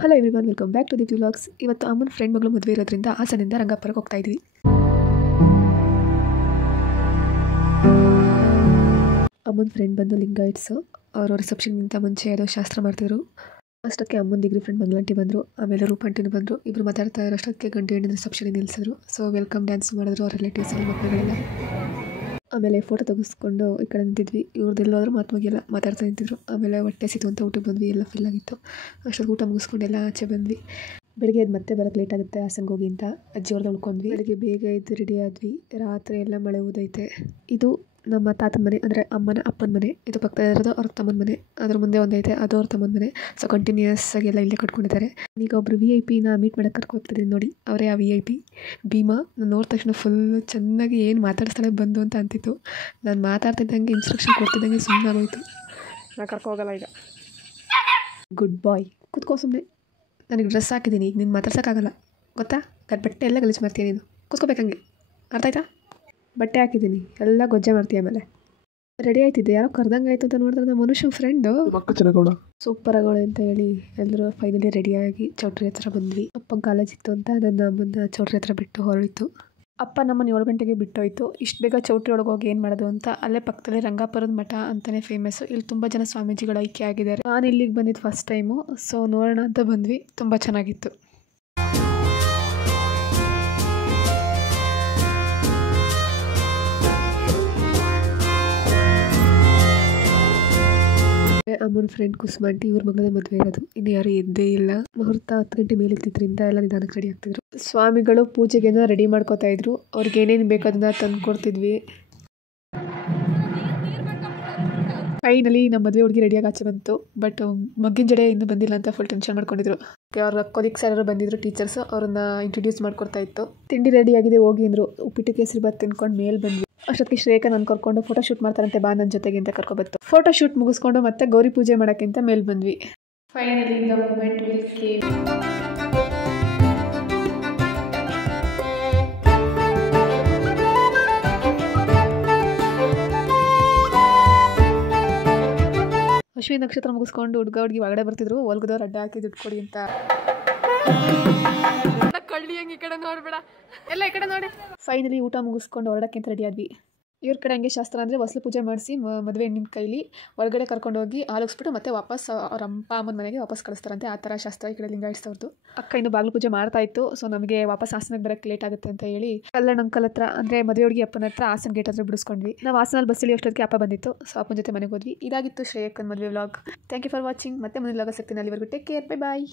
Hello everyone, welcome back to the vlogs. ಇವತ್ತು ಅಮ್ಮನ friend ಮಗಳು ಮದುವೆ ಇರೋದ್ರಿಂದ ಹಾಸನಿಂದ ರಂಗಾಪುರಕ್ಕೆ ಹೋಗ್ತಾ ಇದ್ವಿ. ಅಮ್ಮನ ಫ್ರೆಂಡ್ ಬಂದು ಲಿಂಗಾಯಿಟ್ಸ್. ಅವರು ರಿಸೆಪ್ಷನ್ಗಿಂತ ಮುಂಚೆ ಯಾವುದೋ ಶಾಸ್ತ್ರ ಮಾಡ್ತಿದ್ರು. ಅಷ್ಟಕ್ಕೆ ಅಮ್ಮನ ಡಿಗ್ರಿ ಫ್ರೆಂಡ್ ಮಂಗಳಾಂಟಿ ಬಂದರು. ಆಮೇಲೆ ರೂಪಾಂಟಿನೂ ಬಂದರು. ಇಬ್ಬರು ಮಾತಾಡ್ತಾ ಇರೋಷ್ಟಕ್ಕೆ ಗಂಡು ಹೆಣ್ಣಿನ ರಿಸೆಪ್ಷನ್ ನಿಲ್ಲಿಸಿದ್ರು. ಸೊ ವೆಲ್ಕಮ್ ಡ್ಯಾನ್ಸ್ ಮಾಡಿದ್ರು ಅವ್ರ ರಿಲೇಟಿವ್ಸ್ ಎಲ್ಲ ಮಕ್ಕಳುಗಳೆಲ್ಲ. ಆಮೇಲೆ ಫೋಟೋ ತೆಗೆಸ್ಕೊಂಡು ಈ ಕಡೆ ನಿಂತಿದ್ವಿ. ಇವ್ರದ್ದೆಲ್ಲೋದ್ರೂ ಮಾತಾಡ್ತಾ ನಿಂತಿದ್ರು. ಆಮೇಲೆ ಹೊಟ್ಟೆ ಸಿತು ಅಂತ ಊಟಕ್ಕೆ ಬಂದ್ವಿ. ಎಲ್ಲ ಫಿಲ್ ಆಗಿತ್ತು. ಅಷ್ಟೊಂದು ಊಟ ಮುಗಿಸ್ಕೊಂಡೆಲ್ಲ ಆಚೆ ಬಂದ್ವಿ. ಬೆಳಿಗ್ಗೆ ಎದ್ದು ಮತ್ತೆ ಬರೋಕ್ಕೆ ಲೇಟ್ ಆಗುತ್ತೆ ಹಾಸನ್ಗೆ ಹೋಗಿ ಅಂತ ಅಜ್ಜಿ ಅವ್ರದ್ದು ಉಳ್ಕೊಂಡ್ವಿ. ಬೆಳಿಗ್ಗೆ ಬೇಗ ಎದ್ದು ರೆಡಿ ಆದ್ವಿ. ರಾತ್ರಿ ಎಲ್ಲ ಮಳೆ ಊದೈತೆ. ಇದು ನಮ್ಮ ತಾತನ ಮನೆ, ಅಂದರೆ ಅಮ್ಮನ ಅಪ್ಪನ ಮನೆ. ಇದು ಪಕ್ಕದ ಇರೋದು ಅವ್ರ ತಮ್ಮನ ಮನೆ. ಅದ್ರ ಮುಂದೆ ಒಂದೈತೆ, ಅದು ಅವ್ರ ತಮ್ಮನ ಮನೆ. ಸೊ ಕಂಟಿನ್ಯೂಸ್ ಆಗಿ ಎಲ್ಲ ಇಲ್ಲೇ ಕಟ್ಕೊಂಡಿದ್ದಾರೆ. ಈಗ ಒಬ್ರು VIP ನ ಮೀಟ್ ಮಾಡೋಕ್ಕೆ ಕರ್ಕೊ ಹೋಗ್ತಿದ್ದೀನಿ ನೋಡಿ. ಅವರೇ ಆ VIP ಭೀಮಾ. ನಾನು ನೋಡಿದ ತಕ್ಷಣ ಫುಲ್ಲು ಚೆನ್ನಾಗಿ ಏನು ಮಾತಾಡಿಸ್ತಾಳೆ ಬಂದು ಅಂತ ಅಂತಿತ್ತು. ನಾನು ಮಾತಾಡ್ತಿದ್ದಂಗೆ ಇನ್ಸ್ಟ್ರಕ್ಷನ್ ಕೊಡ್ತಿದ್ದಂಗೆ ಸುಮ್ಮನೆ ಆಗೋಯ್ತು. ನಾನು ಕರ್ಕೊ ಹೋಗಲ್ಲ ಈಗ. ಗುಡ್ ಬಾಯ್, ಕೂತ್ಕೋ ಸುಮ್ಮನೆ. ನನಗೆ ಡ್ರೆಸ್ ಹಾಕಿದ್ದೀನಿ, ಈಗ ನೀನು ಮಾತಾಡ್ಸೋಕ್ಕಾಗಲ್ಲ ಗೊತ್ತಾ. ಬಟ್ಟೆ ಎಲ್ಲ ಗಲೀಜು ಮಾಡ್ತೀಯ ನೀನು, ಕೂತ್ಕೋಬೇಕಂಗೆ. ಅರ್ಥ ಆಯ್ತಾ? ಬಟ್ಟೆ ಹಾಕಿದ್ದೀನಿ, ಎಲ್ಲ ಗೊಜ್ಜೆ ಮಾಡ್ತೀಯ. ಆಮೇಲೆ ರೆಡಿ ಆಯ್ತಿದ್ದೆ, ಯಾರೋ ಕರ್ದಂಗೆ ಆಯಿತು ಅಂತ ನೋಡಿದ್ರೆ ನಮ್ಮ ಮನುಷ್ಯ ಫ್ರೆಂಡು ಸೂಪರ್ ಆಗೋಳೆ ಅಂತ ಹೇಳಿ ಎಲ್ಲರೂ ಫೈನಲಿ ರೆಡಿಯಾಗಿ ಚೌಟ್ರಿ ಹತ್ರ ಬಂದ್ವಿ. ಅಪ್ಪನ ಕಾಲೇಜ್ ಇತ್ತು ಅಂತ ನನ್ನ ಅಮ್ಮನ ಚೌಟ್ರಿ ಹತ್ರ ಬಿಟ್ಟು ಹೊರಳಿತು. ಅಪ್ಪ ನಮ್ಮನ್ನು 7 ಗಂಟೆಗೆ ಬಿಟ್ಟೋಯ್ತು. ಇಷ್ಟು ಬೇಗ ಚೌಟ್ರಿ ಒಳಗೆ ಹೋಗಿ ಏನು ಮಾಡೋದು ಅಂತ ಅಲ್ಲೇ ಪಕ್ಕದಲ್ಲಿ ರಂಗಾಪುರದ ಮಠ ಅಂತಲೇ ಫೇಮಸ್ಸು. ಇಲ್ಲಿ ತುಂಬ ಜನ ಸ್ವಾಮೀಜಿಗಳು ಐಕ್ಯ ಆಗಿದ್ದಾರೆ. ನಾನು ಇಲ್ಲಿಗೆ ಬಂದಿದ್ದು ಫಸ್ಟ್ ಟೈಮು. ಸೊ ನೋಡೋಣ ಅಂತ ಬಂದ್ವಿ. ತುಂಬ ಚೆನ್ನಾಗಿತ್ತು. ಅಮ್ಮನ ಫ್ರೆಂಡ್ ಕುಸುಮಾಂಟಿ, ಇವ್ರ ಮಗಳ ಮದುವೆ ಇರೋದು. ಇನ್ನು ಯಾರು ಎದ್ದೇ ಇಲ್ಲ. ಮುಹೂರ್ತ 10 ಗಂಟೆ ಮೇಲಿದ್ದಿದ್ದರಿಂದ ಎಲ್ಲ ನಿಧಾನಕ್ಕೆ ರೆಡಿ ಆಗ್ತಿದ್ರು. ಸ್ವಾಮಿಗಳು ಪೂಜೆಗೇನೋ ರೆಡಿ ಮಾಡ್ಕೋತಾ ಇದ್ರು. ಅವ್ರಿಗೆ ಏನೇನು ಬೇಕು ಅದನ್ನ ತಂದು ಕೊಡ್ತಿದ್ವಿ. ಫೈನಲಿ ನಮ್ಮ ಮದುವೆ ಹುಡುಗಿ ರೆಡಿಯಾಗಿ ಆಚೆ ಬಂತು. ಬಟ್ ಮಗ್ಗಿನ ಜಡೆ ಇನ್ನೂ ಬಂದಿಲ್ಲ ಅಂತ ಫುಲ್ ಟೆನ್ಷನ್ ಮಾಡ್ಕೊಂಡಿದ್ರು. ಅವ್ರ ಕೊಲೀಗ್ಸ್ ಯಾರು ಬಂದಿದ್ರು, ಟೀಚರ್ಸ್. ಅವ್ರನ್ನ ಇಂಟ್ರೊಡ್ಯೂಸ್ ಮಾಡ್ಕೊಡ್ತಾ ಇತ್ತು. ತಿಂಡಿ ರೆಡಿ ಆಗಿದೆ ಹೋಗಿ ಅಂದರು. ಉಪ್ಪಿಟ್ಟು ಕೇಸರಿ ಬಾತ್ ತಿನ್ಕೊಂಡು ಮೇಲೆ ಬಂದ್ವಿ. ಅಷ್ಟೊತ್ತಿಗೆ ಶ್ರೇಖಾ ನಾನು ಕರ್ಕೊಂಡು ಫೋಟೋ ಶೂಟ್ ಮಾಡ್ತಾರಂತೆ, ಬಾ ನನ್ನ ಜೊತೆಗೆ ಅಂತ ಕರ್ಕೊಬತ್ತು. ಫೋಟೋ ಶೂಟ್ ಮುಗಿಸ್ಕೊಂಡು ಮತ್ತೆ ಗೌರಿ ಪೂಜೆ ಮಾಡೋಕ್ಕಿಂತ ಮೇಲೆ ಬಂದ್ವಿ. Finally the moment will came. Ashwini ನಕ್ಷತ್ರ ಮುಗಿಸ್ಕೊಂಡು ಹುಡುಗ ಹುಡುಗಿ ಒಳಗಡೆ ಬರ್ತಿದ್ರು. ಒಲ್ಗದವ್ರು ಅಡ್ಡ ಹಾಕಿ ದುಡ್ಡು ಕೊಡಿ ಅಂತ. ಕಳ್ಳಿ ಹಂಗೆ ಈ ಕಡೆ ನೋಡ್ಬೇಡ, ಎಲ್ಲ ಈ ಕಡೆ ನೋಡಿ. ಫೈನಲಿ ಊಟ ಮುಗಿಸ್ಕೊಂಡು ಹೊರಡಕ್ಕಿಂತ ರೆಡಿ ಆದ್ವಿ. ಇವ್ರ ಕಡೆ ಹಂಗೆ ಶಾಸ್ತ್ರ ಅಂದರೆ ಹೊಸಲು ಪೂಜೆ ಮಾಡಿಸಿ ಮದುವೆ ಹೆಣ್ಣಿನ ಕೈಲಿ ಒಳಗಡೆ ಕರ್ಕೊಂಡೋಗಿ ಆಲೋಗಿಸ್ಬಿಟ್ಟು ಮತ್ತೆ ವಾಪಸ್ ಅವ್ರ ಅಮ್ಮನ ಮನೆಗೆ ವಾಪಸ್ ಕಳಿಸ್ತಾರಂತೆ. ಆ ಥರ ಶಾಸ್ತ್ರ ಈ ಕಡೆ ಲಿಂಗಾಯಿಟ್ಸವ್ರದ್ದು. ಅಕ್ಕ ಇನ್ನು ಬಾಗಿಲು ಪೂಜೆ ಮಾಡ್ತಾ ಇತ್ತು. ಸೊ ನಮಗೆ ವಾಪಸ್ ಹಾಸನಕ್ಕೆ ಬರೋಕ್ಕೆ ಲೇಟ್ ಆಗುತ್ತೆ ಅಂತ ಹೇಳಿ ಕಲ್ಯಾಣ್ ಅಂಕಲ್ ಹತ್ರ, ಅಂದರೆ ಮದುವೆ ಹುಡುಗಿ ಅಪ್ಪನ ಹತ್ರ ಹಾಸನ ಗೇಟ್ ಹತ್ರ ಬಿಡಿಸ್ಕೊಂಡ್ವಿ. ನಾವು ಹಾಸನಲ್ಲಿ ಬಸ್ ಇಳಿ ಅಷ್ಟೊತ್ತಿಗೆ ಅಪ್ಪ ಬಂದಿತ್ತು. ಸೊ ಅಪ್ಪನ ಜೊತೆ ಮನೆಗೆ ಹೋದ್ವಿ. ಇದಾಗಿತ್ತು ಶ್ರೇಯಕ್ಕನ ಮದುವೆ vlog. Thank you for watching. ಮತ್ತೆ ಮುಂದಿನ ವ್ಲಾಗ್ ಸಿಗ್ತೀನಿ. ಅಲ್ಲಿವರೆಗೂ ಟೇಕ್ ಕೇರ್, ಬೈ ಬಾಯ್.